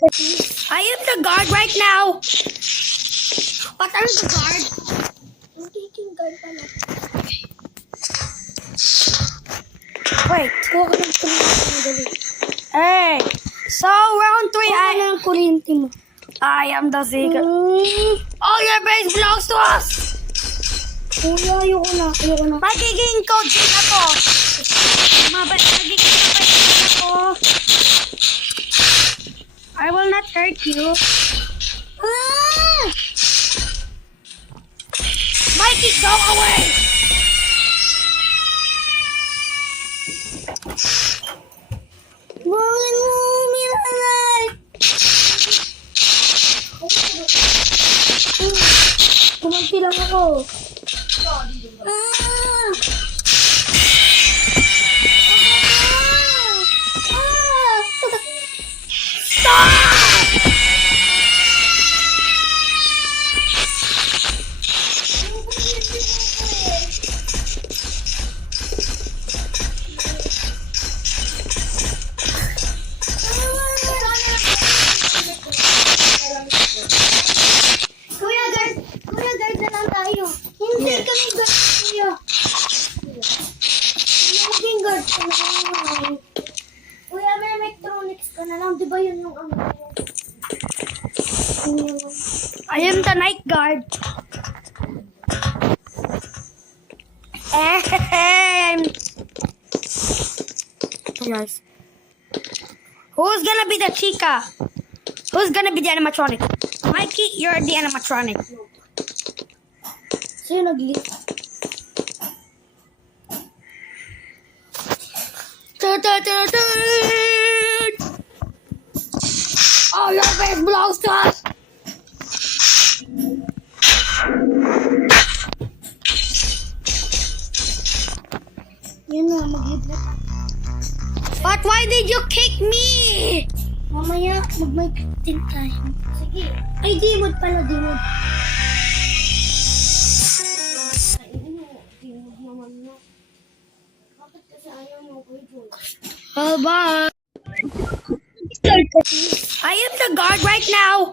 I am the guard right now. What are the guard? Magiging guard pala. Wait. Kuha ka ng kuryente mo, dali. Hey. So round 3, Kuha ka ng kuryente mo. I am the secret. All your base belongs to us. Kuya, ayoko na. Magiging coach din ako. Magiging coach din ako. I will not hurt you. Ah! Mikey, go away! Bakit mo umilalay? Kumanti lang ako. Ah! Kuya, guard na lang tayo. Hindi kami guard, kuya. Maging guard ka na lang. Kuya, may electronics ka na lang. Di ba yun yung ano? I am the night guard. Yes. Who's gonna be the chica? Who's gonna be the animatronic? Mikey, you're the animatronic. Sino nag-leak? All your base belongs to us. Yun na, mag-hiblet. But why did you kick me? Mamaya, mag-mic din tayo. Sige. Ay, dimod pala, dimod. Dimod naman na. Bakit kasi ayaw mo ko ito? Oh, bye. I am the guard right now.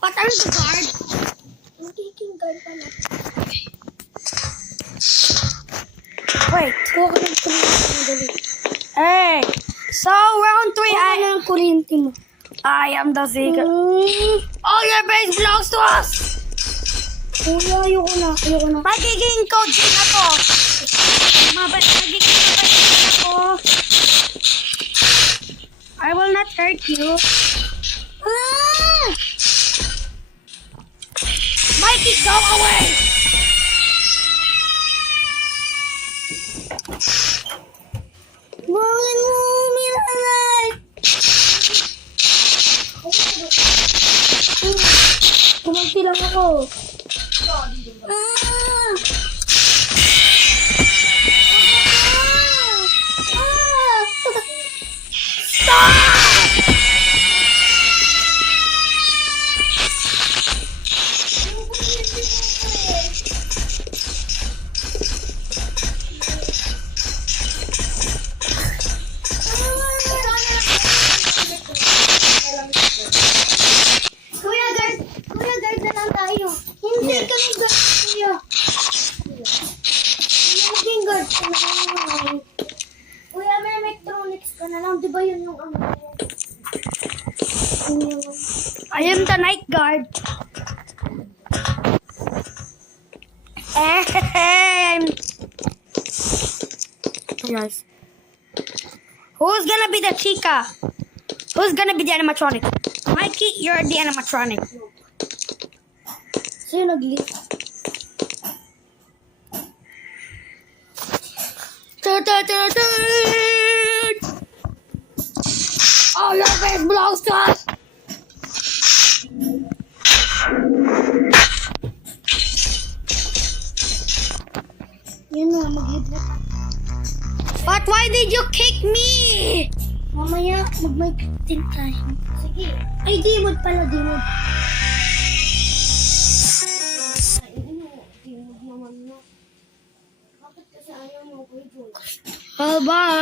What are the guard? Magiging guard pala. Wait. Kuha ka ng kuryente mo, dali. Hey. So round 3, Kuha ka ng kuryente mo. I am the secret. All your base belongs to us. Kuya, ayoko na. Magiging coach din ako. Magiging coach din ako. I will not hurt you. Ah! Mikey, go away! Bakit mo umilalay? Kumanti lang ako. Ah! Kuya, guard na lang tayo. Hindi kami guard, kuya. Maging guard ka na lang. Kuya, may electronics ka na lang. Di ba yun yung ano? I am the night guard. Yes. Who's gonna be the chica? Who's gonna be the animatronic? Mikey, you're the animatronic. Sino nag-leak? All your base belongs to us. Yun na, mag-hiblet. But why did you kick me? Mamaya, mag-mic din tayo. Sige. Ay, dimod pala, dimod. Dimod naman na. Bakit kasi ayaw mo ko ito? Bye.